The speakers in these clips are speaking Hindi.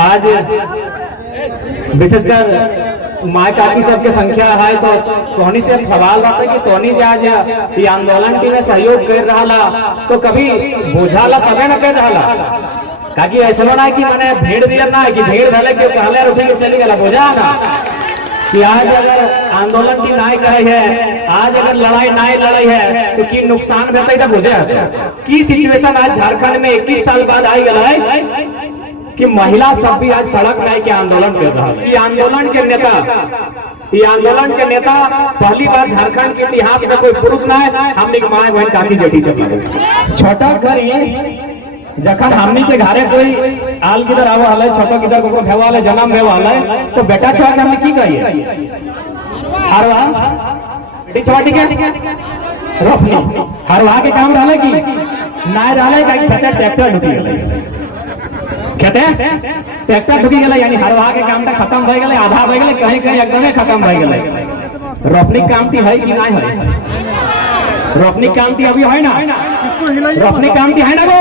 आज विशेषकर माँ काकी सबके संख्या है तो तोहनी से सवाल बात है कि तोहनी जे आज ये आंदोलन के में सहयोग कर रहा तो कभी बुझाला तबे न कर रहा काकी ऐसा ना कि मैंने भीड़ दिया ना कि भीड़ भले के कहले रुपये के चली गला बुझा ना कि आज अगर आंदोलन की नाई करे है, आज अगर लड़ाई नाई लड़ाई है तो की नुकसान रहता है बुझे की सिचुएशन आज झारखंड में 21 साल बाद आई गला है कि महिला सब भी आज सड़क में के आंदोलन कर रहा है। आंदोलन के नेता ये आंदोलन के नेता पहली बार झारखंड के इतिहास में कोई पुरुष ना है। हमने माए बहन काकी जेठी से छोटा घर ये जखन हमनी के घरे कोई आल किधर आवा वाला है, छोटा किधर को भेवा वाला जन्म भेवा वाला है तो बेटा छुआ के हमने की कहिए हरवा बेटी छुआ ठीक है रोपनी हरवा के काम रहले की ना रहले का खेते ट्रैक्टर ढुकी गेले कहते ट्रैक्टर ढुकी गेले यानी हरवा के काम ता खत्म हो गेले आधा हो गेले कहीं कहीं एकदम खत्म हो गेले। रोपनी काम ती है कि नहीं है? रोपनी काम ती अभी है ना रोपनी काम ती है ना वो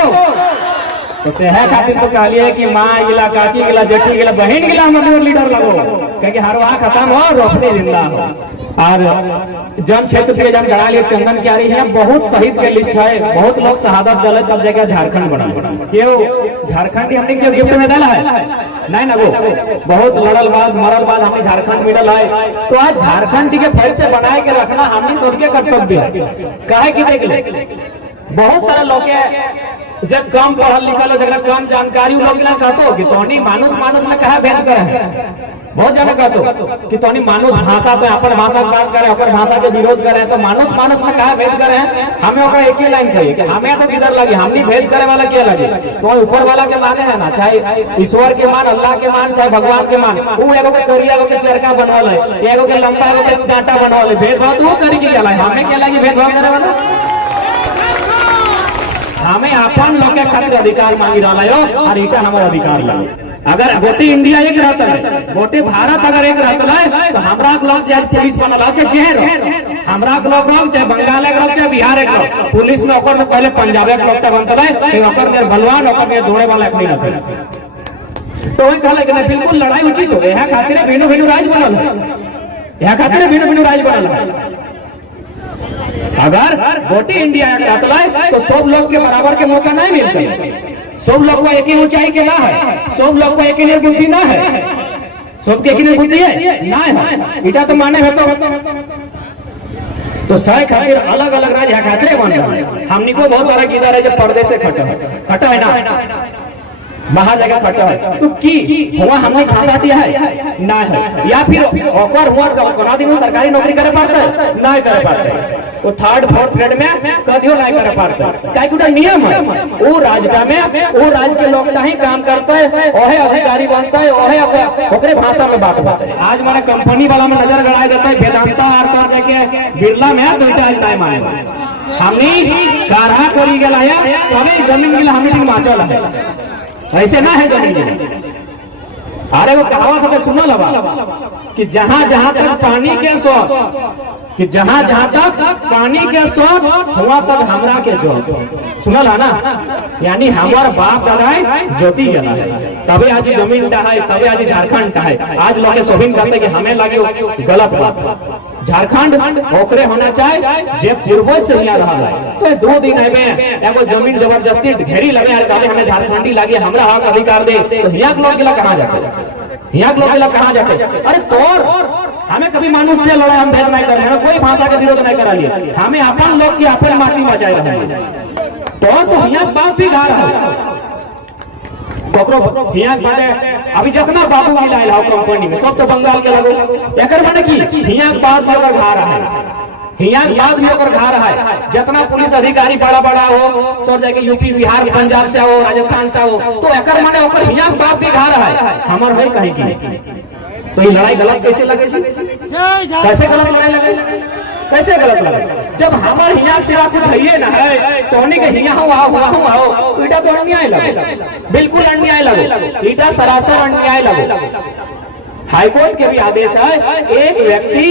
तो सेहा खातिर तो कहलिए कि माँ गिला काकी गिला जेठी गिला बहन गिला हम लीडर लगो क्योंकि हरवा खत्म हो रोपनी जिंदा हो। और जन क्षेत्र के जन गड़ा लिए चंदन क्यारी है बहुत शहीद के लिस्ट है, बहुत लोग शहादत दिले तब जगह झारखंड बना क्यों झारखंड हमने क्यों गिफ्ट में दिला है नहीं ना वो बहुत लड़ल बाद मरल बाद हमने झारखंड मिडल है तो आज झारखंड के फिर से बनाए के रखना हमने सबके कर्तव्य है। काहे की देख ले बहुत सारा लोग जब कम पढ़ल लिखल जगह कम जानकारी लोग कहते कि तोनी मानुष मानुष में कहा भेद करे बहुत ज्यादा कहते कि तोनी मानुष भाषा पे अपन भाषा बात करे अपन भाषा के विरोध करे तो मानुष मानुष में कहा भेद करे हमें ओकरा एक ही लाइन कहिए कि हमें तो किधर लगे हमने भेद करे वाला क्या लगे तो ऊपर वाला के माने है ना चाहे ईश्वर के मान अल्लाह के मान चाहे भगवान के मान वो एगो के करिया एगो के चरका बनवल है एगो के लंबा एगो के कांटा बनवल है भेदभाव तो करी के चला हमें क्या लगे भेदभाव करे वाला हमें अपन लोग के खातिर अधिकार मांगी रहा है और इटा हमारा अधिकार लगे। अगर वोटे इंडिया एक रहता है वोटे भारत अगर एक रहता है तो हमरा लोग चाहे पुलिस बनल चाहे हमरा लोग चाहे बंगाल चाहे बिहार पुलिस में से पहले पंजाब बनता है बलवान दौड़े वाला नहीं रहता तो वही कहले बिल्कुल लड़ाई उचित हो यहाँ खातिर भिन्न भिन्न राज बनल है यहाँ खातिर भिन्न भिन्न राज बनल है। अगर वोटे इंडिया है तो सब लोग के बराबर के मौका नहीं मिलता है, सब लोग को एक ही ऊंचाई के ना है, सब लोग को एक ही बुद्धि ना है, सबके एक ही बुद्धि है ना है इटा तो माने है तो सही खातिर अलग अलग राज्य खातिर बन रहा है। हमनी को बहुत सारा किधर है जो पर्दे से खटा है ना बाहर जगह खटा है तो की हुआ हमने भाषा दिया है ना है या फिर ओकर हुआ कोना दिन सरकारी नौकरी करे पाता है ना करे पाता है वो थर्ड फोर्थ ग्रेड में कदियो नहीं करे पाता है काहे कुटा नियम है वो राज्य में वो राज्य के लोग ही काम करता है ओहे अधिकारी बनता है ओहे ओकरे भाषा में बात होता है। आज माने कंपनी वाला में नजर गड़ाया जाता है वेदांता आरता देके बिरला में दुईटा आज नहीं माने हमनी काढ़ा करी गेला है तबे जमीन गिला हमनी माचल है ऐसे ना है जमीन। अरे वो कहावत है सुनो लबा कि जहां जहां तक पानी के शौक कि जहां जहां तक पानी के शौक हुआ तक हमरा के जो सुनल है ना यानी हमार बाप दादा ज्योति गला है तबे आज जमीन का है तबे आज झारखंड का है। आज लोग के शोभिंग करते कि हमें लगे गलत बात झारखंड ओकरे होना चाहिए जे पूर्वज से यहाँ रहा है तो 2 दिन में एगो जमीन जबरदस्ती घेरी लगे यार कहले हमें झारखंडी लगे हमरा हक अधिकार दे तो यहाँ लोग के कहाँ जाते यहाँ लोग के कहाँ जाते अरे तोर हमें कभी मानुष से लड़ाई हम भेद नहीं कर रहे कोई भाषा का विरोध नहीं करा लिए हमें अपन लोग की अपन माटी बचाए रहे तो यहाँ बात भी गा रहा है अभी जितना बाबू मिला कंपनी में सब तो बंगाल के लगो एक माने की हियां बात में अगर घा रहा है हियां बात में अगर घा रहा है जितना पुलिस अधिकारी बड़ा बड़ा हो तो जाके यूपी बिहार पंजाब से हो राजस्थान से हो तो एक माने ओकर हियां बात भी घा रहा है हमार है कहीं की तो ये लड़ाई गलत कैसे लगेगी कैसे गलत लड़ाई लगेगी कैसे गलत लगे जब हमारे हिया सिवा कुछ है ना है तो के हिया हो तो इटा तो अन्याय लगे बिल्कुल अन्याय लगे इटा सरासर अन्याय लगे हाईकोर्ट के भी आदेश है, एक व्यक्ति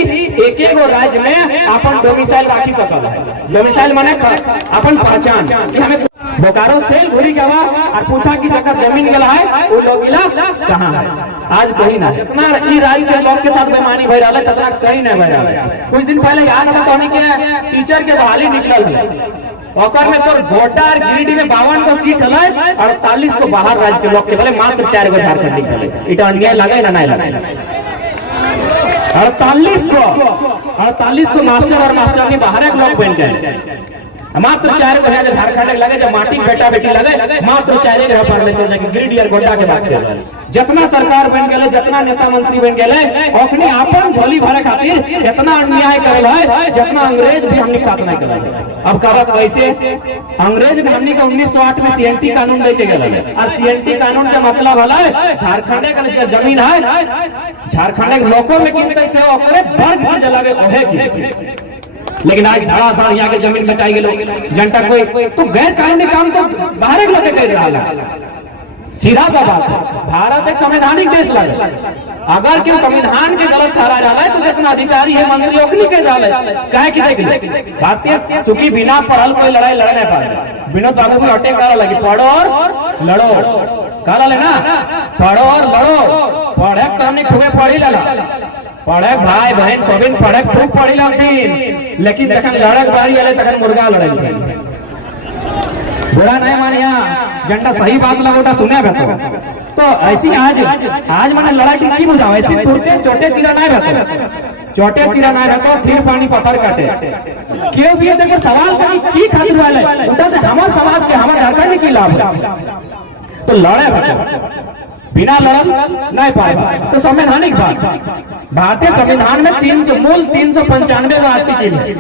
एक एक राज्य में अपन डोमिसाइल राखी सकल है। डोमिसाइल माने अपन पहचान कि हमें बोकारो से घुरी गवा और पूछा कि जगह जमीन गला है वो लोग गिला कहाँ है, आज कहीं ना। इतना ई राज्य के लोग के साथ बेमानी भय रहा है, इतना कहीं नहीं भय रहा है। कुछ दिन पहले याद है कहनी के टीचर के बहाली निकल है, ओकर में तोर गोटा और गिरिडीह में 52 को सीट है, 48 को बाहर राज्य के लोग के बोले, मात्र 4 गो झारखंड निकले। इटा अन्याय लगे ना नहीं लगे। 48 को मास्टर और मास्टर के बाहर एक लोग बन गए, मात्र 4 गो है झारखंड लगे, जब माटी बेटा बेटी लगे मात्र 4 ग्रह पढ़ लेते लेकिन गिरिडीह और गोटा के बात कर। जितना सरकार बन गए, जितना नेता मंत्री बन गए, अपने आपन झोली भरे खातिर इतना अन्याय करल है जितना अंग्रेज भी हमने साथ नहीं करल। अब करत कैसे? अंग्रेज भी हमने के 1908 में सीएनटी कानून लेके गए, और सीएनटी कानून के मतलब है झारखंड का जमीन है, झारखंड के लोगों में किनते से ओकरे वर्ग भी जलावे ओहे की। लेकिन आज धड़ाधड़ यहाँ के जमीन बचाई गए जनता कोई तो गैर कानूनी काम तो बाहर के लोग कर रहा है। सीधा सा बात है, भारत एक संवैधानिक देश लगे, अगर क्यों संविधान के गलत ठहरा जा रहा है तो जितना अधिकारी है मंत्री ओखली के डाले कहे कि देख भारतीय चूंकि बिना पढ़ल कोई लड़ाई लड़ नहीं पाए। विनोद बाबू भी अटेक करा लगी, पढ़ो और लड़ो करा लेना, पढ़ो और लड़ो, पढ़े करने खूबे पढ़ी लगा, पढ़े भाई बहन सबिन पढ़े खूब पढ़ी लगती, लेकिन जखन लड़क बारी आले तखन मुर्गा लड़े। बुरा नहीं मानिया, झंडा सही बात लगोटा सुने तो ऐसी आज मैंने लड़ाई टिक्की बुझाओ, ऐसी तुरते छोटे चिरा नहीं रहते, छोटे चिरा नहीं रहते, फिर पानी पत्थर काटे क्यों भी देखो सवाल करी की खातिर वाले उल्टा से हमारे समाज के हमारे झारखंड की लाभ तो लड़े बिना लड़ल नहीं पाएगा। तो संवैधानिक बात, भारतीय संविधान में मूल 395 आर्टिकल है,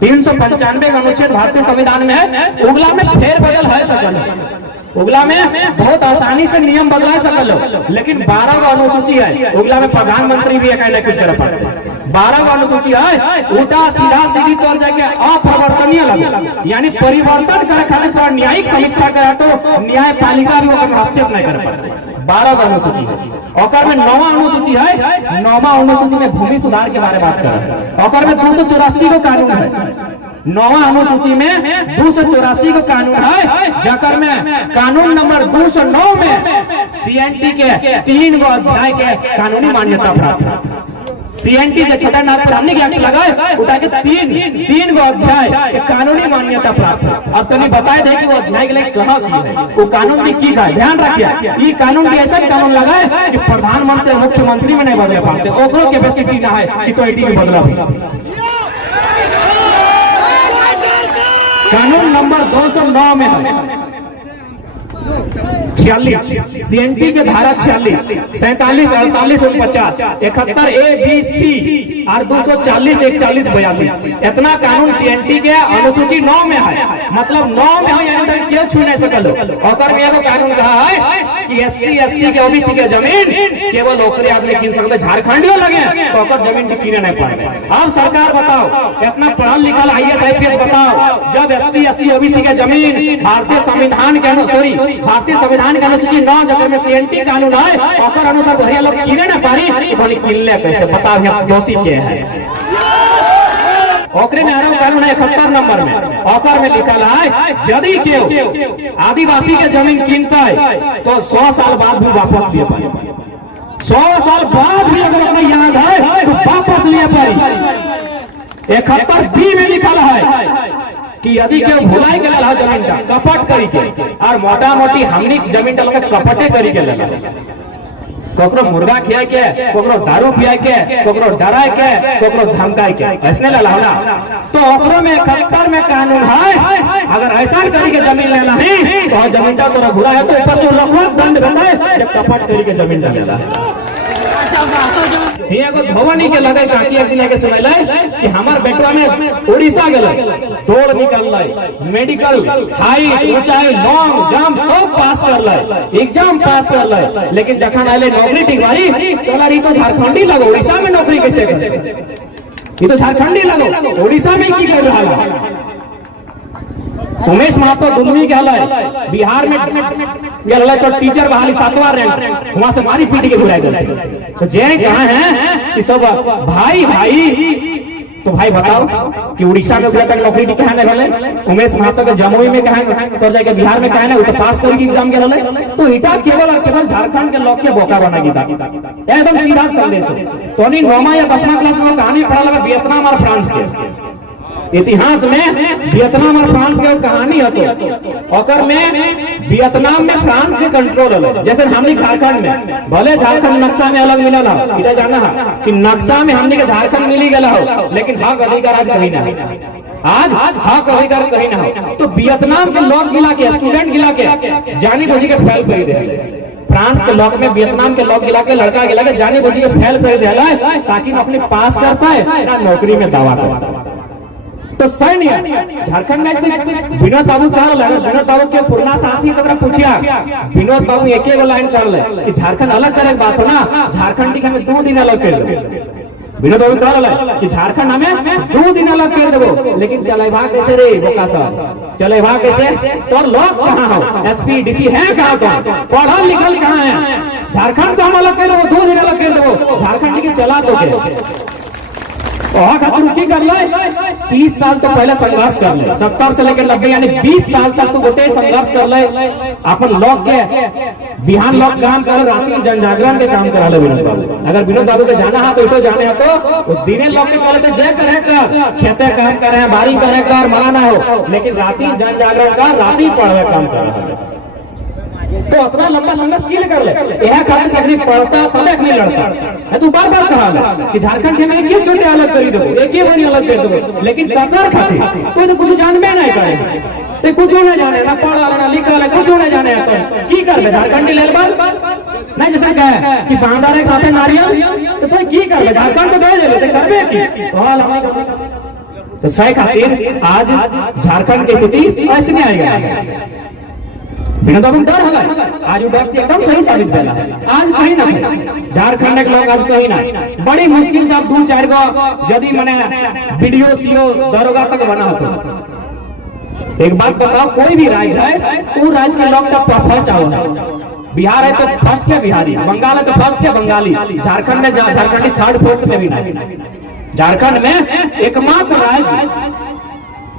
395 अनुच्छेद भारतीय संविधान में है। उगला में फेर बदल है सकल, उगला में बहुत आसानी से नियम बदला सकल, लेकिन 12 गो अनुसूची है, उगला में प्रधानमंत्री भी कहना कुछ कर पाते। 12 गो अनुसूची है, उल्टा सीधा सीधी तौर जाके अपरिवर्तनीय लगे, यानी परिवर्तन करे खातिर तो न्यायिक समीक्षा करे तो न्यायपालिका भी ओकर हस्तक्षेप नहीं कर पाते। 12 गो अनुसूची है, ओकर में 9वां अनुसूची है, 9वां अनुसूची में भूमि सुधार के बारे में बात कर, ओकर में 284 को कानून है, 9वां अनुसूची में 284 को कानून है, जकर में कानून नंबर 209 में सीएनटी के 3 गो अध्याय के कानूनी मान्यता प्राप्त है। सीएनटी जो छोटा नागपुर हमने क्या लगाए उठा के 3 गो अध्याय के कानूनी मान्यता प्राप्त है। अब तो नहीं बताए थे कि वो अध्याय के लिए कहा वो कानून में की का ध्यान रखिए, ये कानून भी ऐसा कानून लगाए कि प्रधानमंत्री मुख्यमंत्री में नहीं बदले पाते, ओकरो कैपेसिटी ना है कि तो एटी में बदला भी। कानून नंबर 209 में है 46 सीएनटी के धारा 46, 47, 48, 49, 71 ए बी सी और 240, 41, 42 इतना कानून सीएनटी के अनुसूची 9 में है, मतलब 9 में है यानी क्यों छू नहीं सकल। और में एगो कानून कहा है कि एसटी एससी के ओबीसी के जमीन केवल ओकरे आदमी किन सकते, झारखंडियों लगे तो ओकर जमीन की किने नहीं पाए। अब सरकार बताओ इतना पढ़ल लिखल आईएएस आईपीएस बताओ, जब एसटी एससी ओबीसी के जमीन भारतीय संविधान के भारतीय संविधान के अनुसूची 9 जगह में सीएनटी कानून है, ओकर अनुसार भरिया लोग किने ना पारी तो किनले कैसे बताओ, यहाँ दोषी के है। ओकरे में आरो कानून है 71 नंबर में, ओकर में लिखल है यदि केहू आदिवासी के जमीन कीनता है तो 100 साल बाद भी वापस लिए पाए, 100 साल बाद भी अगर अपने याद है तो वापस लिए पाए। 71 बी में लिखल है कि यदि केहू भुलाई के लगा जमीन का कपट करी के और मोटा मोटी हमनी जमीन का लोग कपटे करी के लगा, कोकरो मुर्गा खिया के, कोकरो दारू पिया के, कोकरो डराए के, कोकरो धमकाए के, ऐसने लला ना तो ओकरो में 71 में कानून है, अगर ऐसा करी के जमीन लेना है तो जमीन का तोरा घुरा है तो ऊपर से रखो दंड बंदा है जब कपट करी के जमीन लेना है। धोवनी के लगे काकी एक दिन के समय कि हमार बेटवा में उड़ीसा गए, दौड़ निकल मेडिकल हाइट ऊंचाई लॉन्ग जंप सब पास कर ले, एग्जाम पास कर ले, लेकिन जखन आले नौकरी टिकवाई तो झारखंडी लगो, उड़ीसा में नौकरी कैसे करे, ये तो झारखंडी लगो, उड़ीसा में की कर रहा उमेश महतो दुलमी के हल बिहार में गल तो टीचर बहाली 7वां रैंक, वहां से मारी पीटी के घुराई गए। तो जे कहा है कि सब भाई भाई, तो भाई बताओ कि उड़ीसा में तक नौकरी कहा नहीं भले, उमेश महतो के जमुई में कहा तो जाके बिहार में कहा वो तो पास करेगी एग्जाम के रहे, तो इटा केवल और केवल झारखंड के लोग के बोका बना गीता एकदम सीधा संदेश हो। तो 9वां या 10वां क्लास में कहानी पढ़ा लगा वियतनाम और फ्रांस के इतिहास में, वियतनाम और फ्रांस के कहानी हतो ओकर में वियतनाम में फ्रांस के कंट्रोल है। जैसे हमने झारखंड में भले झारखंड नक्शा में अलग मिलल हो, इधर जाना है कि नक्शा में हमने के झारखंड मिली गया हो, लेकिन हक अधिकार आज कहीं ना, आज हक अधिकार कहीं ना हो। तो वियतनाम के लोग गिला के, स्टूडेंट गिला के जानी बुझी के फेल कर दे, फ्रांस के लोग में वियतनाम के लोग गिला के, लड़का गिला के जानी बुझी के फेल कर दे ताकि अपनी पास कर पाए ना नौकरी में दावा कर। तो सैन्य झारखंड में विनोद बाबू कर ले, विनोद बाबू के पुराना साथी तो पूछिया, विनोद बाबू एक लाइन कर ले कि झारखंड अलग करे बात हो ना, झारखंड की हमें 2 दिन अलग कर दो। विनोद बाबू कर ले कि झारखंड हमें 2 दिन अलग कर देबो, लेकिन चलेवा कैसे रे बोका साहब, चलेवा कैसे? तो लोग कहाँ हो, एसपी डीसी है कहाँ, पढ़ा लिखल कहाँ है? झारखंड को हम अलग कर देबो, 2 दिन अलग कर देबो, झारखंड की चला तो की कर ले 30 साल तो पहले संघर्ष कर ले, 70 से लेकर 90 यानी 20 साल तक तो गोटे संघर्ष कर ले, अपन लोग के बिहान लोग काम कर, रात्रि जन जागरण के काम करा ले विनोद बाबू। अगर विनोद बाबू के जाना है तो इतो जाने है तो दिने लोग के करे तो जय करे कर, खेते काम करे, बारी करे कर, मना ना हो, लेकिन रात्रि जन जागरण का, रात्रि पढ़वे काम कर। तो अपना लंबा संघर्ष क्यों कर ले, यह कारण कभी पढ़ता तब नहीं लड़ता। तू बार बार कहा कि झारखंड के मैं क्यों छोटे अलग कर दो, एक ही बारी अलग कर दो, लेकिन कतर खाती कोई तो कुछ जानबे नहीं करे, कुछ नहीं जाने, ना पढ़ा ना लिखा, कुछ नहीं जाने की कर झारखंड की लेवल नहीं। जैसे कहे कि बांधारे खाते नारियल, तो की कर झारखंड को दे दे करबे की तो सही खातिर आज झारखंड की स्थिति ऐसे नहीं आएगा। विनोद बाबू डर हला, आज डर के एकदम सही साबित भेला। आज कहीं ना झारखंड के लोग आज कहीं ना बड़ी मुश्किल से 2-4 गो यदि मने वीडियो सीओ दरोगा तक बना होता। एक बात बताओ, कोई भी राज्य है वो राज्य के लोग का फर्स्ट आओ है, बिहार है तो फर्स्ट के बिहारी, बंगाल है तो फर्स्ट के बंगाली, झारखंड में झारखंडी 3rd 4th में भी नहीं। झारखंड में एकमात्र राज्य,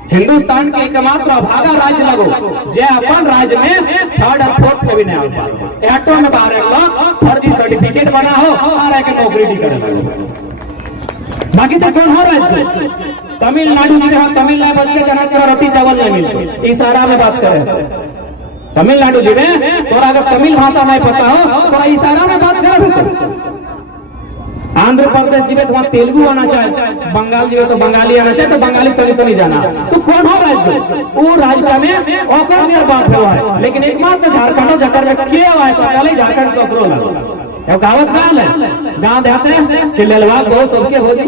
हिंदुस्तान के एकमात्र अभागा राज्य लगो जे अपन राज्य में 3rd और 4th में भी नहीं आ एटो में बाहर लोग फर्जी सर्टिफिकेट बना हो और के नौकरी भी करे। बाकी तो कौन हो राज्य, तमिलनाडु में तमिलनाडु बच के जना तेरा रोटी चावल नहीं मिलते, इशारा में बात करे। तमिलनाडु जी में तोरा अगर तमिल भाषा नहीं पता हो तो इशारा में बात करे। आंध्र प्रदेश जी में तो वहाँ तेलुगु आना चाहिए, बंगाल जी में तो बंगाली आना चाहिए, तो बंगाली तो नहीं जाना। तो कौन हो राज्य, वो राज्य में ओकर बात हुआ है, लेकिन एकमात्र झारखंड जकर में किया हुआ है सरकार झारखंड ककरो लगा कहावत गाल है, गाँव देहात है कि ललवा बहुत सबके भोजी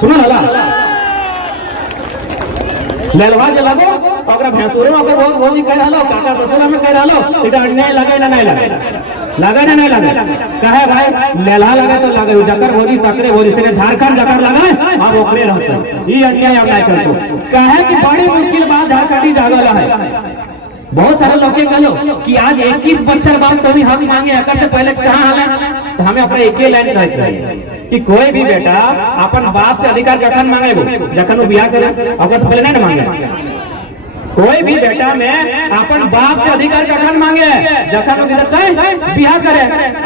सुनो हला ललवा जे लगो और भैंसुरे में बहुत भोजी कह रहा, काका ससुरा में कह रहा, इधर अन्याय लगे ना नहीं लगे, लगे ना नहीं लगे, कहे भाई लेला लगे तो लगे, जकर भोजी तकरे भोजी से झारखंड जकर लगे अब ओकरे रहते, ये अन्याय अब नहीं चलते। कहे कि बड़ी मुश्किल बात झारखंडी जागल है। बहुत सारे लोग कहो कि आज 21 बच्चर बाद तो भी हक मांगे, हक से पहले कहाँ आना, तो हमें अपना एक ही लाइन कहते हैं कि कोई भी बेटा अपन बाप से अधिकार जखन मांगे जखन वो बियाह करे, अगर से पहले नहीं मांगे। कोई भी बेटा में अपन बाप से अधिकार जखन मांगे जखन बियाह करे।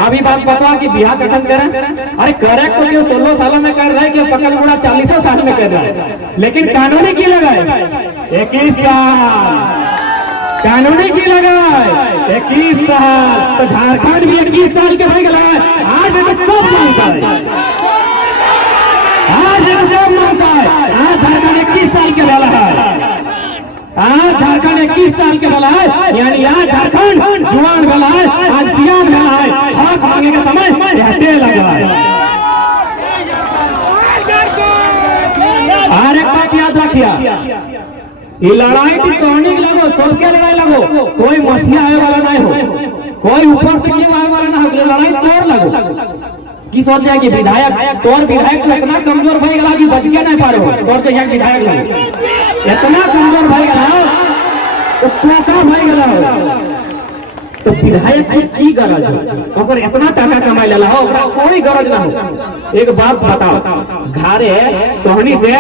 अभी बात बताओ कि बियाह जखन करे, अरे करे तो क्यों 16 सालों में कर रहा है, क्यों पकड़ गुड़ा 40 साल में कर रहा है, लेकिन कानूनी की लगाए 21 साल, कानूनी की लगाए 21 साल। तो झारखंड भी 21 साल के भाई गला आज कब मांगता है, आज जब मांगता है, आज झारखंड 21 साल के वाला है, आज झारखंड 21 साल के वाला है, यानी आज झारखंड जुआन वाला है, आज सियान वाला है, हक मांगने का समय रहते लगा है। और एक बात याद रखिए, ये लड़ाई की टॉर्निंग लगो, सबके लड़ाई लगो, कोई मसीहा आए वाला नहीं हो, कोई ऊपर से क्यों आए वाला ना हो, लड़ाई तोड़ लगो। की सोचे कि विधायक तोर विधायक तो इतना कमजोर भाई गला कि बच के नहीं पा रहे हो, तोर तो यहाँ विधायक लगे इतना कमजोर भाई गला टका भाई गला तो विधायक की गरज हो ओकर इतना टका कमाई लेला हो ओकरा कोई गरज ना हो। एक बात बताओ घरे तोहनी से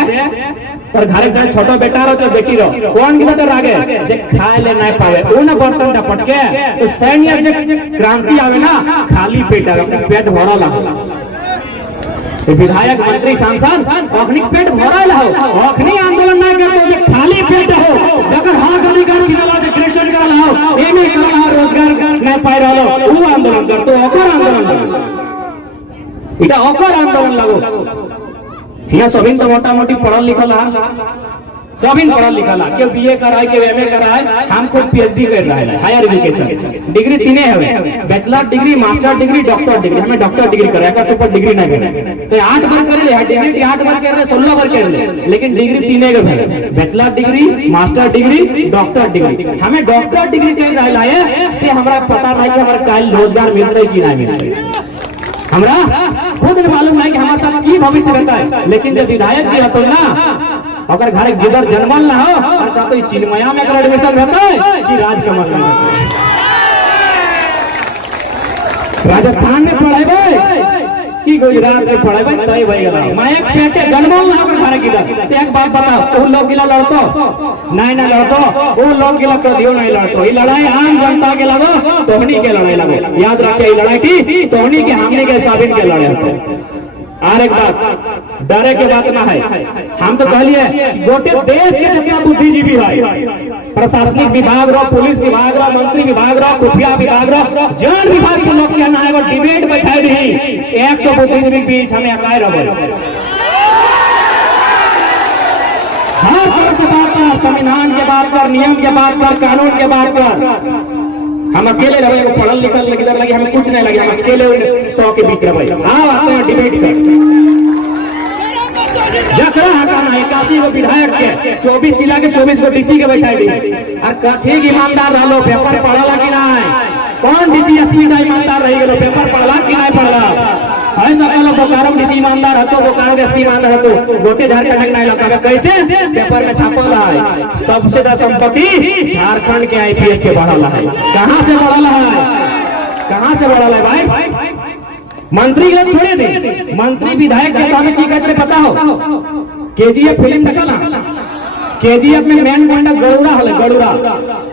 और घरे जाए छोटा बेटा रहो तो बेटी रहो कौन की तो आगे जे खाए ले नहीं पावे वो ना बर्तन टपट के तो सैन्य जे क्रांति आवे ना खाली पेट आवे पेट भरल हो विधायक मंत्री सांसद अखनी पेट भरल हो अखनी आंदोलन नहीं करते जे खाली पेट हो अगर हाथ अधिकार छिनला जे क्रिएशन करल हो एमे करल हो रोजगार नहीं पाए रहलो वो आंदोलन करतो ओकर आंदोलन लगो इटा ओकर आंदोलन लगो। यहाँ सभी तो मोटा मोटी पढ़ल लिखल है सभी पढ़ल लिखल है क्यों बीए कराए क्यों एमए कराए हम खुद पीएचडी कर रहे हैं हायर एजुकेशन डिग्री तीने है bachelor degree master degree doctor degree हमें डॉक्टर डिग्री कराया कर सुपर डिग्री नहीं करे तो 8 बार कर ले डिग्री 8 बार कर ले 16 बार कर ले लेकिन डिग्री तीने के भाई bachelor degree master degree doctor degree हमें डॉक्टर डिग्री कर रहा है से हमारा पता नहीं कि हमारा कल रोजगार मिलता है कि नहीं मिलता है हमरा खुद मालूम है कि हमारे साथ की भविष्य रहता है लेकिन जब विधायक जी तो ना अगर घर गिदर जन्मल ना हो और का तो चिन्मया में अगर एडमिशन रहता है कि राजकमल में राजस्थान में पढ़ेबे कि गुजरात में पढ़ेबे तय भई गेला मैं एक पेटे जन्मल ना हो घर गिदर तो एक बात बताओ वो लोग गिला लड़तो नहीं ना लड़तो वो लोग गिला तो दियो नहीं लड़तो ये लड़ाई आम जनता के लगो तोहनी के लड़ाई लगो याद रखिए ये लड़ाई थी तोहनी के हमने के साबित के लड़ाई होते और एक बात डरे के बात ना है हम तो कहलिए गोटे देश के जितना बुद्धिजीवी है प्रशासनिक विभाग रो पुलिस विभाग रो मंत्री विभाग रो खुफिया विभाग रो जन विभाग के लोग क्या ना है वो डिबेट बैठाई दी 100 बुद्धिजीवी बीच हमें अकाय रहे हर बात पर संविधान के बात पर नियम के बात पर कानून के बात पर हम अकेले रहे पढ़ल लिखल इधर लगे हमें कुछ नहीं लगे हम अकेले 100 के बीच रहे आते हैं डिबेट कर जकरा हटाना है 81 गो विधायक के 24 जिला के 24 गो डीसी के बैठाई दी और कथी ईमानदार रहलो पेपर पढ़ला कि नहीं कौन डीसी एसपी का ईमानदार रही गेलो पेपर पढ़ला कि नहीं पढ़ला है सब लोग बोकारो डीसी ईमानदार हतो बोकारो के एसपी ईमानदार हतो गोटे झारखंड नहीं लगा कैसे पेपर में छापल है सबसे ज्यादा संपत्ति झारखंड के आईपीएस के बढ़ल है कहां से बढ़ल है कहां से बढ़ल है भाई मंत्री के छोड़े दे मंत्री विधायक के काम की कहते पता हो केजीएफ फिल्म देखा ना केजीएफ में मेन गुंडा गरुड़ा हले गरुड़ा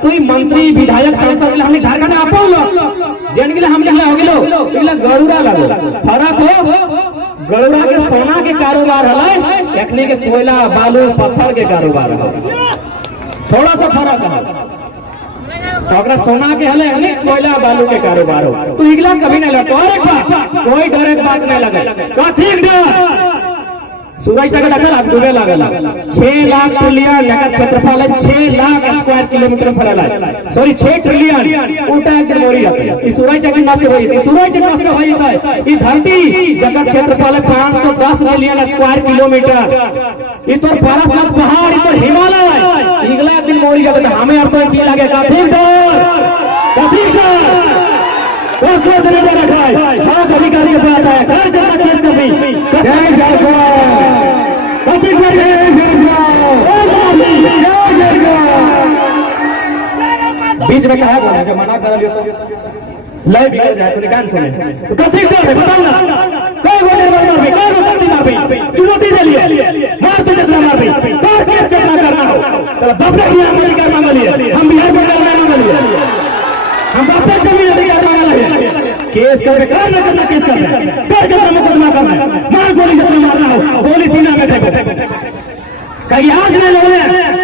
तो ये मंत्री विधायक सांसद हमने झारखंड में आपन लो जन के हमने हो गेलो इला गरुड़ा लगो फर्क हो गरुड़ा के सोना के कारोबार हले एकने के कोयला बालू पत्थर के कारोबार है थोड़ा सा फर्क है तो सोना के हले हले कोयला बालू के कारोबार हो तो इगला कभी नहीं लगता और एक बात कोई डर एक बात नहीं लगे कथी डर सूरज तक डर अब डूबे लागल 6 लाख ट्रिलियन एकर क्षेत्रफल है 6 लाख स्क्वायर किलोमीटर फैलल है सॉरी 6 ट्रिलियन उटा एक दिन मोरी जाती है सूरज तक नष्ट हो जाती सूरज नष्ट हो जाता है ये धरती जकर क्षेत्रफल है 510 मिलियन स्क्वायर किलोमीटर ये तो बर्फ पहाड़ ये तो हिमालय इगला दिन मोरी जाते तो हमें और तो की लगे कथी डर कौन से दिन में रखा है हाथ अधिकारी के पास है घर जरा केस कभी जय जाओ कभी बीच में कहा बोला जो मना कर लियो तो लाइव बिगड़ जाए तो निकाल सुने तो कथी कर बताओ ना कोई बोले मार भी कोई शक्ति मार भी चुनौती दे लिए मार तो जितना मार भी कोई केस चेक करना हो साला बाप रे अमेरिका मांग लिए हम बिहार में मांग लिए हम बाप से भी अधिकार मांग लिए केस कर करना केस करना मुकदमा करना मार गोली जितना मारना हो गोली सीना में फेंको कहीं आज नहीं लोग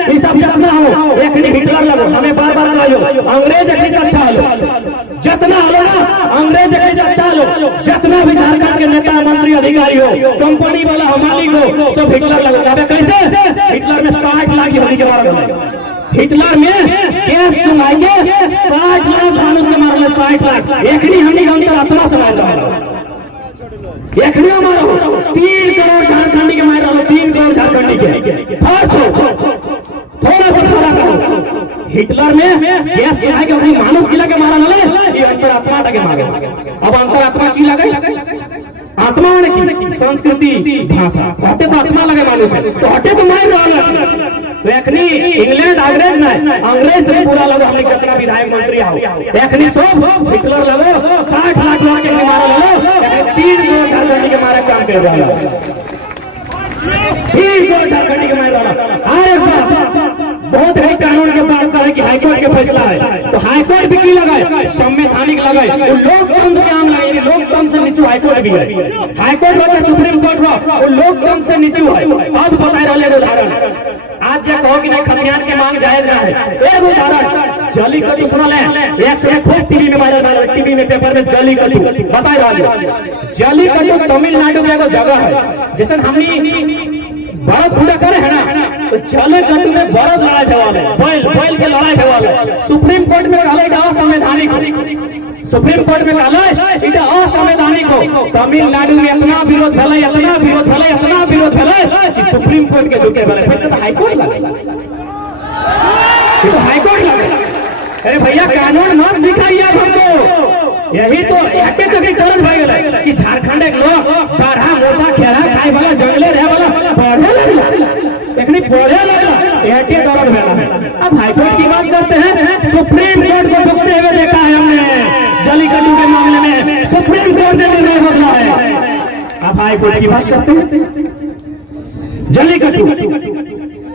ये सब जितना हो एक हिटलर लगो हमें बार बार कहो अंग्रेज एक से अच्छा लो जितना हो ना अंग्रेज एक से अच्छा लो जितना भी झारखंड के नेता मंत्री अधिकारी हो कंपनी वाला हो मालिक हो सब हिटलर लगो अबे कैसे हिटलर में 60 लाख यहूदी के मारा गया हिटलर में केस सुनाई के 60 लाख मानुष के मारले 60 लाख एकनी हमनी अंतर आत्मा समाज रहा एकनी मारो 3 करोड़ झारखंडी के मार रहा 3 करोड़ झारखंडी के फर्क हो थोड़ा सा फर्क हो हिटलर में केस सुनाई के अपनी मानुष की लगे मारा ले ये अंतर आत्मा के मारे अब अंतर आत्मा की लगे आत्मा ने की संस्कृति भाषा हटे तो आत्मा लगे मानुष है तो हटे तो मार रहा तो एखनी इंग्लैंड अंग्रेज में अंग्रेज से पूरा लगो हमने कितना विधायक मंत्री आओ एखनी सब हिटलर लगो 60 लाख लोग के मारा लगो 3 करोड़ झारखंडी के मारा काम कर रहा है 3 करोड़ झारखंडी के मारा अरे बहुत है कानून के बात है कि हाईकोर्ट के फैसला है तो हाईकोर्ट भी की लगाए संवैधानिक लगाए तो लोकतंत्र के आम लगाए लोकतंत्र से नीचे हाईकोर्ट भी है हाईकोर्ट हो सुप्रीम कोर्ट हो वो लोकतंत्र से नीचे है अब बता रहे उदाहरण आज जो कहो कि नहीं खतियान की मांग जायज ना है एक उदाहरण जलीकट्टू सुना ले एक से खूब टीवी में वायरल टीवी में पेपर में जलीकट्टू बता रहा जलीकट्टू तमिलनाडु में एगो जगह है जैसे हमने बरत खुदा करे है ना तो जलीकट्टू में बरत लड़ाई भेवाले बैल के लड़ाई भेवाले सुप्रीम कोर्ट में कहले इटा असंवैधानिक सुप्रीम कोर्ट में कहले इटा असंवैधानिक हो तमिलनाडु में इतना विरोध भेले इतना विरोध भेले कि सुप्रीम कोर्ट के झुके भेले फिर तो हाई कोर्ट लगे तो हाई कोर्ट लगे अरे भैया कानून मत सिखाइए हमको यही तो हटे तक तरस भाई गए कि झारखंड के लोग बारह मोसा खेला खाए वाला जंगले रहे वाला बढ़े लगला एकनी बढ़े लगला हटे दर्द भेला है अब हाई कोर्ट की बात करते हैं सुप्रीम कोर्ट को झुकते हुए देखा है हमने जलीकट्टू के मामले में सुप्रीम कोर्ट ने निर्णय बदला है अब हाई कोर्ट की बात करते हैं जलीकट्टू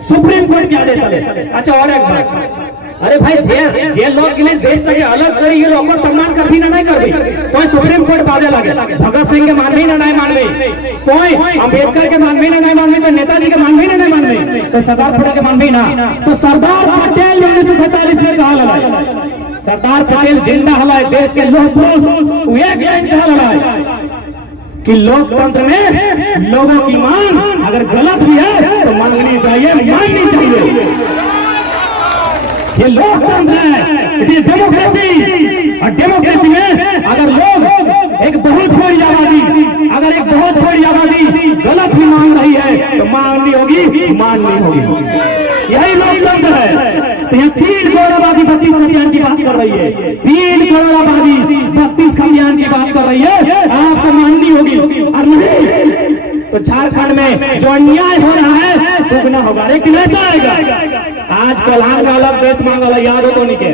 सुप्रीम कोर्ट के आदेश है अच्छा और एक बात अरे भाई जे लोग के लिए देश के अलग करी ये लोग सम्मान कर भी ना नहीं कर भी कोई सुप्रीम कोर्ट बाजे लगे भगत सिंह के मानवे ना नहीं मानवे कोई अम्बेडकर के मानवे ना नहीं मानवे तो नेताजी के मानवे ना नहीं मानवे तो सरदार पटेल के मानवे ना तो सरदार पटेल 1947 में कहा लगा सरदार पटेल जिंदा हलाए देश के लोग पुरुष एक लाइन कहा लगा कि लोकतंत्र में लोगों की मांग अगर गलत भी है तो माननी चाहिए माननी चाहिए ये लोकतंत्र है इट इज डेमोक्रेसी और डेमोक्रेसी में अगर लोग एक बहुत बड़ी आबादी गलत भी मांग रही है तो मांगनी होगी यही लोकतंत्र है तो यहाँ 3 करोड़ आबादी 32 खतियान की बात कर रही है 3 करोड़ आबादी 32 खतियान की बात कर रही है आपको माननी होगी और नहीं तो झारखंड में जो अन्याय हो रहा है दुगना होगा लेकिन ऐसा आएगा आज कोल्हान में अलग देश मांगा याद हो तो नहीं के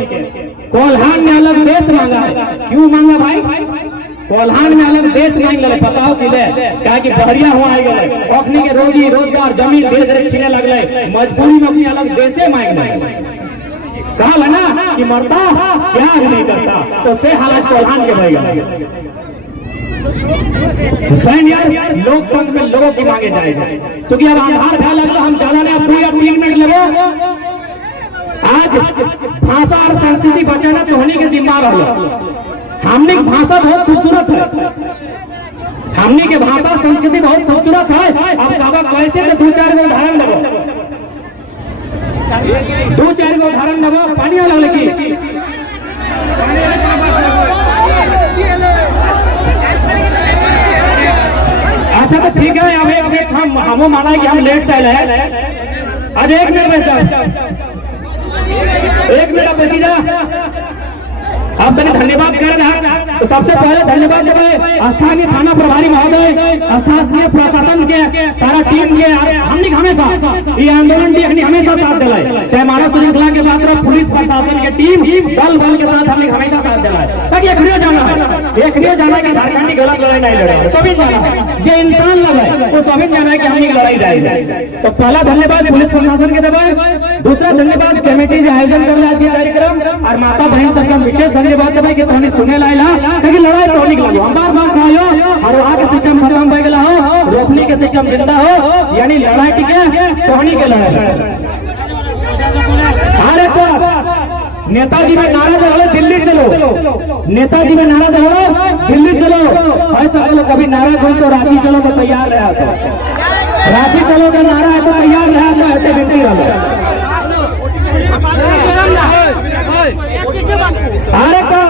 कोल्हान में अलग देश मांगा है क्यों मांगा भाई कोल्हान में अलग देश मांग ले पता हो कि क्या कि बहरिया हुआ अखनी के रोजी रोजगार जमीन धीरे धीरे छीने लगले मजबूरी में अपनी अलग देशे मांग कहा ना कि मरता प्यार नहीं करता तो से हालात कोल्हान के भैया यार लोकतंत्र में लोगों की मांगे जाए क्योंकि अब आधार कार्ड लगता हम ज्यादा नहीं अब 3 मिनट लगो आज भाषा और संस्कृति बचाना तो होने के जिम्मेदार हो हमने भाषा बहुत खूबसूरत है हमने के भाषा संस्कृति बहुत खूबसूरत है अब काबा कैसे तो 2-4 उदाहरण दबो 2-4 उदाहरण दबो पानी वाला लेकिन अच्छा तो ठीक है अब हम माना कि हम लेट से आए हैं अब 1 मिनट बैठ जाओ 1 मिनट बेसी जा आप मैंने धन्यवाद कर रहा तो सबसे पहले धन्यवाद देवे स्थानीय थाना प्रभारी महोदय स्थानीय प्रशासन के सारा टीम के हमने हमेशा ये आंदोलन की हमेशा साथ दिलाए चाहे मानव श्रृंखला के बात रहे पुलिस प्रशासन के टीम बल के साथ हमने हमेशा साथ दिलाए ताकि एकड़ियों जाना है कि झारखंडी गलत लड़ाई नहीं लड़े सभी जाना है जो इंसान लगे तो सभी जाना है कि हमने लड़ाई जाएगी तो पहला धन्यवाद पुलिस प्रशासन के देवे दूसरा धन्यवाद कमेटी जो आयोजन कर रहा है कार्यक्रम और माता बहन सबका विशेष धन्यवाद देवे कि तोहनी सुने लाइला कि लड़ाई टॉनिक लगो हम बार कहियो और वहां के सिस्टम खत्म हो गेला हो रोकनी के सिस्टम जिंदा हो यानी लड़ाई टिके टॉनिक के लड़ाई अरे तो नेताजी में नारा दो दिल्ली चलो नेताजी में नारा दो दिल्ली चलो ऐसा चलो कभी नारा दो तो रांची चलो तो तैयार रहा तो रांची चलो का नारा है तो तैयार रहा तो ऐसे बिल्कुल रहा अरे तो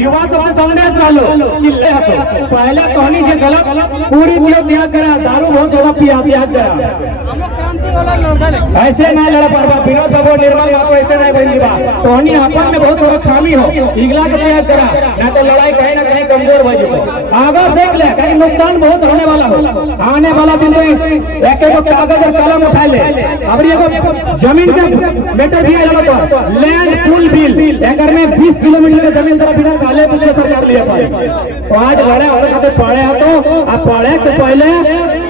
युवा समाज कांग्रेस समझ रहा लो कि ले हतो पहले कहनी के गलत पूरी त्याग करा, दारू बहुत ज्यादा पिया त्याग करा, ऐसे ना लड़ा पाबा विनोद बाबू निर्मल बाबू ऐसे नहीं बनी बा कहनी अपन में बहुत बड़ा खामी हो, इगला के त्याग करा ना तो लड़ाई कहीं ना कहीं कमजोर हो जाए। अगर देख ले कहीं नुकसान बहुत होने वाला हो, आने वाला दिन में एक एक कागज और कलम उठा ले। अब ये जमीन का मैटर दिया जाता तो लैंड पूल बिल एकर में 20 किलोमीटर की जमीन तरफ बिना काले पुत्र सरकार लिया पाए तो आज लड़े और खाते पढ़े हो तो अब पढ़े से पहले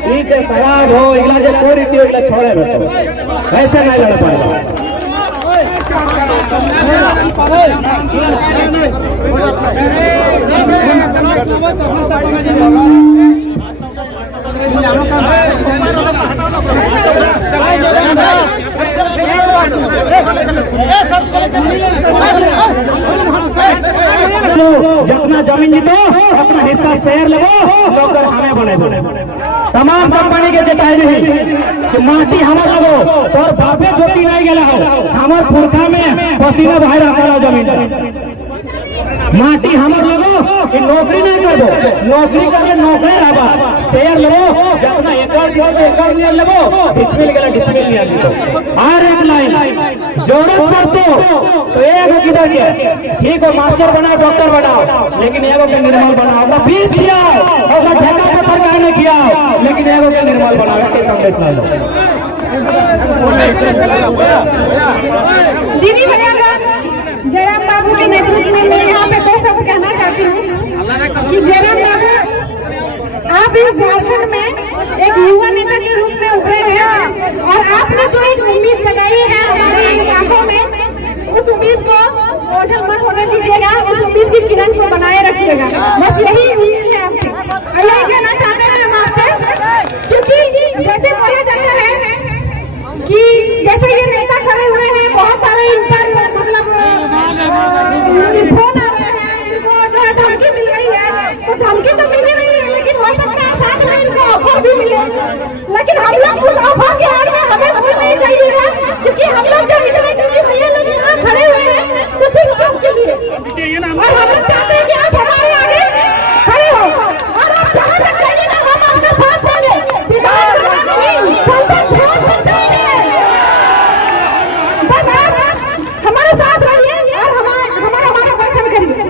ठीक है शराब हो इगला जो कोई रीति हो इगला छोड़े बस ऐसे नहीं लड़ पाएगा। जितना जमीन जीतो अपना हिस्सा शेयर लगो लोकर हमें बने तमाम कंपनी के चेताई नहीं कि माटी हमार लगो और बापे जोती नहीं गया हो हमार पुरखा में पसीना बाहर आता रहो जमीन माटी हमार लगो कि नौकरी नहीं कर दो, नौकरी करके नौकरी रहा शेयर लगो जितना एकड़ दियो तो एकड़ नहीं लगो डिसमिल के डिसमिल नहीं आती हर एक लाइन जरूरत पड़तो तो एक किधर के ठीक हो मास्टर बनाओ डॉक्टर बनाओ लेकिन एगो के निर्मल बनाओ, अपना फीस किया और झटका पत्थर का नहीं किया लेकिन एगो के निर्मल बनाओ के संदेश ला लो। दीदी भैया जयराम बाबू के नेतृत्व में मैं यहाँ पे तो सब कहना चाहती हूँ कि जयराम बाबू आप इस झारखंड में एक युवा नेता के रूप में उभरे हैं और आपने जो एक उम्मीद जगाई है हमारे इलाकों में उस उम्मीद को ओझल मत होने दीजिएगा, उस उम्मीद की किरण को बनाए रखिएगा, बस यही उम्मीद है आपसे। यही कहना चाहते हैं हम आपसे क्योंकि जैसे बोला जाता है कि जैसे ये नेता खड़े हुए हैं बहुत सारे इन पर मतलब फोन आ रहे हैं, इनको जो है धमकी मिल रही है तो धमकी तो मिल रही है लेकिन हो सकता है साथ में इनको ऑफर भी मिले, लेकिन हम लोग उस ऑफर के आड़ में हमें भूल नहीं चाहिएगा क्योंकि हम लोग जब इतने क्योंकि भैया लोग यहाँ खड़े हुए हैं तो सिर्फ आपके लिए और हम लोग चाहते हैं कि आप हमारे आगे खड़े हो और आप जहाँ तक चाहिए ना हम आपका साथ देंगे हमारे साथ रहिए और हमारा वर्षन करिए।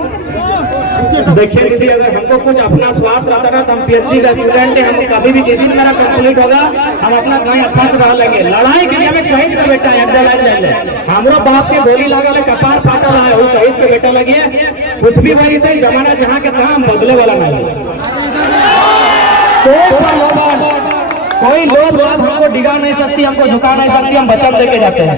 देखिए दीदी अगर हमको कुछ अपना स्वार्थ रहता ना तो हम पीएचडी का स्टूडेंट है, हम कभी भी जिस दिन मेरा कंप्लीट होगा हम अपना कहीं अच्छा से रह लगे लड़ाई के लिए हमें शहीद का बेटा है हमरो बाप के गोली लागल है कपार फाटल है वो शहीद के बेटा लगे कुछ भी बड़ी थे जमाना जहाँ के था हम बदले वाला नहीं कोई लोग हमको डिगा नहीं सकती, हमको झुका नहीं सकती, हम बचत लेके जाते हैं।